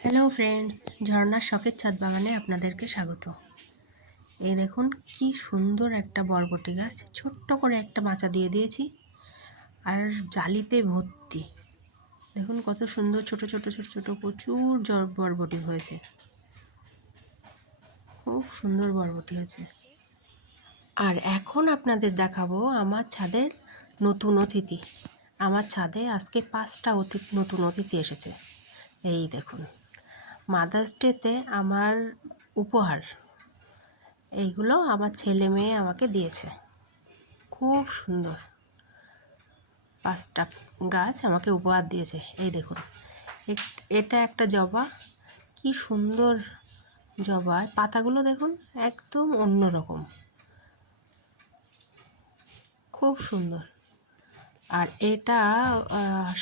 Hello friends, ঝর্ণার শখের ছাদ বাগানে আপনাদেরকে স্বাগত। এই দেখুন কি সুন্দর একটা বরবটি গাছ, ছোট্ট করে একটা মাচা দিয়ে দিয়েছি আর জালিতে ভর্তি। দেখুন কত সুন্দর ছোট ছোট ছোট ছোট প্রচুর বরবটি হয়েছে, খুব সুন্দর বরবটি আছে। আর এখন আপনাদের দেখাবো আমার ছাদের নতুন অতিথি। আমার ছাদে আজকে 5টা নতুন অতিথি এসেছে। এই দেখুন, মাদার্স ডেতে আমার উপহার এইগুলো আমার ছেলে মেয়ে আমাকে দিয়েছে। খুব সুন্দর 5টা গাছ আমাকে উপহার দিয়েছে। এই দেখুন, এটা একটা জবা, কি সুন্দর জবা, পাতাগুলো দেখুন একদম অন্যরকম, খুব সুন্দর। আর এটা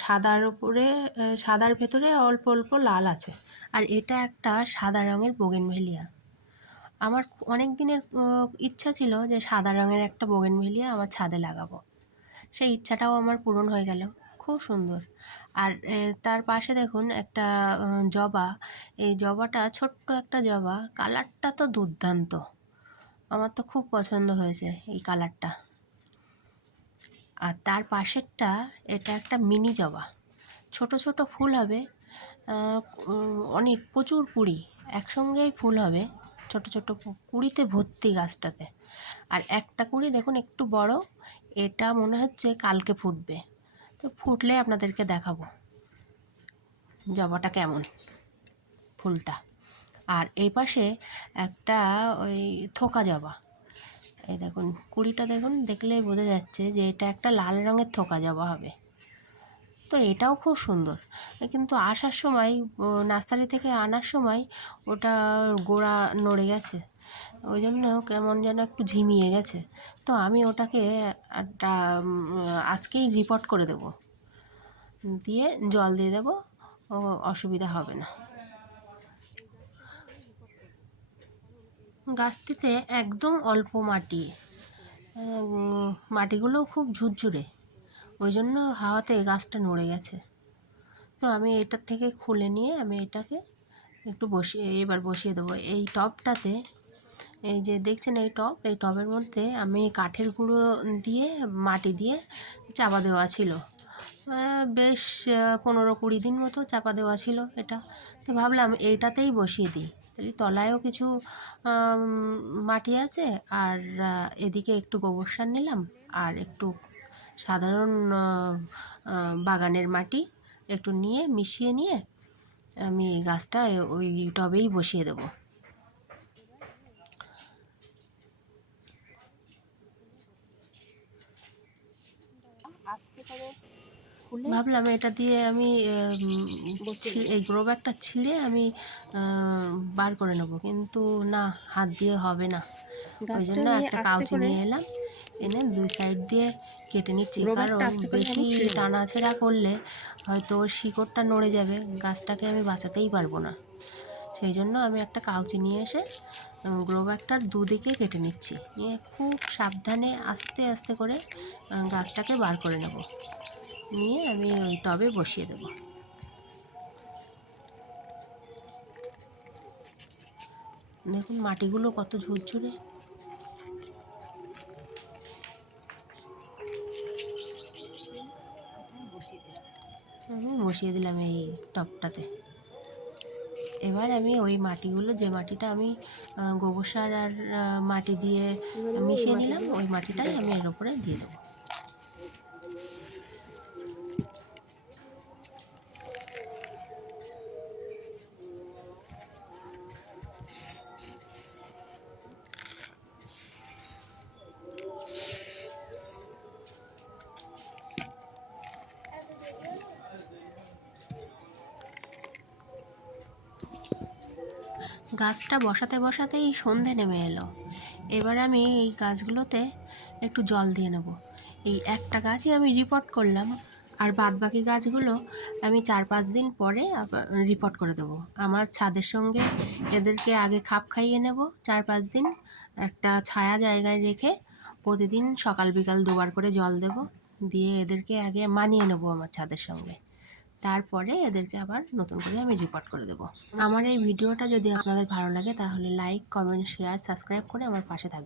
সাদার উপরে, সাদার ভেতরে অল্প অল্প লাল আছে। আর এটা একটা সাদা রঙের বোগেনভেলিয়া। আমার অনেক দিনের ইচ্ছা ছিল যে সাদা রঙের একটা বোগেনভেলিয়া আমার ছাদে লাগাবো। সেই ইচ্ছাটাও আমার পূরণ হয়ে গেল, খুব সুন্দর। আর তার পাশে দেখুন একটা জবা। এই জবাটা ছোট্ট একটা জবা, কালারটা তো দুর্দান্ত, আমার তো খুব পছন্দ হয়েছে এই কালারটা। আর তার পাশেরটা, এটা একটা মিনি জবা, ছোট ছোট ফুল হবে, অনেক প্রচুর কুঁড়ি, একসঙ্গেই ফুল হবে, ছোট ছোট কুঁড়িতে ভর্তি গাছটাতে। আর একটা কুঁড়ি দেখুন একটু বড়, এটা মনে হচ্ছে কালকে ফুটবে, তো ফুটলে আপনাদেরকে দেখাবো জবাটা কেমন, ফুলটা। আর এই পাশে একটা ওই থোকা জবা, এই দেখুন কুঁড়িটা দেখুন, দেখলেই বোঝা যাচ্ছে যে এটা একটা লাল রঙের থোকা জবা হবে। তো এটাও খুব সুন্দর, কিন্তু আসার সময়, নার্সারি থেকে আনার সময় ওটা গোড়া নড়ে গেছে, ওই জন্য কেমন যেন একটু ঝিমিয়ে গেছে। তো আমি ওটাকে একটা আজকেই রিপোর্ট করে দেব, দিয়ে জল দিয়ে দেবো, অসুবিধা হবে না। গাছটিতে একদম অল্প মাটি, মাটিগুলো খুব ঝুরঝুরে, ওই জন্য হাওয়াতে গাছটা নড়ে গেছে। তো আমি এটার থেকে খুলে নিয়ে আমি এটাকে একটু এবার বসিয়ে দেবো এই টবটাতে। এই যে দেখছেন এই টব, এই টবের মধ্যে আমি কাঠের গুঁড়ো দিয়ে মাটি দিয়ে চাপা দেওয়া ছিল, বেশ 15-20 দিন মতো চাপা দেওয়া ছিল এটা। তো ভাবলাম এইটাতেই বসিয়ে দিই, তাহলে তলায়ও কিছু মাটি আছে, আর এদিকে একটু গোবর সার নিলাম, আর একটু সাধারণ বাগানের মাটি একটু নিয়ে মিশিয়ে নিয়ে আমি এই গাছটা ওই টবেই বসিয়ে দেবো। ভাবলাম এটা দিয়ে আমি এই গ্রো ব্যাগটা ছিঁড়ে আমি বার করে নেব, কিন্তু না, হাত দিয়ে হবে না। ওই জন্য একটা কাউচি নিয়ে এলাম, এনে 2 সাইড দিয়ে কেটে নিচ্ছি, কারণ বেশি টানাছেড়া করলে হয়তো ওর শিকড়টা নড়ে যাবে, গাছটাকে আমি বাঁচাতেই পারবো না। সেই জন্য আমি একটা কাউচি নিয়ে এসে গ্রো ব্যাগটার দুদিকে কেটে নিচ্ছি, নিয়ে খুব সাবধানে আস্তে আস্তে করে গাছটাকে বার করে নেব, নিয়ে আমি ওই টবে বসিয়ে দেব। দেখুন মাটিগুলো কত ঝুরঝুরে। বসিয়ে দিলাম এই টবটাতে। এবার আমি ওই মাটিগুলো, যে মাটিটা আমি গোবর সার আর মাটি দিয়ে মিশিয়ে নিলাম, ওই মাটিটাই আমি এর উপরে দিয়ে দেবো। গাছটা বসাতে বসাতেই সন্ধে নেমে এলো। এবার আমি এই গাছগুলোতে একটু জল দিয়ে নেব। এই একটা গাছই আমি রিপোর্ট করলাম, আর বাদবাকি গাছগুলো আমি 4-5 দিন পরে রিপোর্ট করে দেবো। আমার ছাদের সঙ্গে এদেরকে আগে খাপ খাইয়ে নেব 4-5 দিন, একটা ছায়া জায়গায় রেখে প্রতিদিন সকাল বিকাল 2বার করে জল দেব, দিয়ে এদেরকে আগে মানিয়ে নেব আমার ছাদের সঙ্গে, তারপরে এদেরকে আবার নতুন করে আমি রিপোর্ট করে দেবো। আমার এই ভিডিওটা যদি আপনাদের ভালো লাগে তাহলে লাইক, কমেন্ট, শেয়ার, সাবস্ক্রাইব করে আমার পাশে থাকবেন।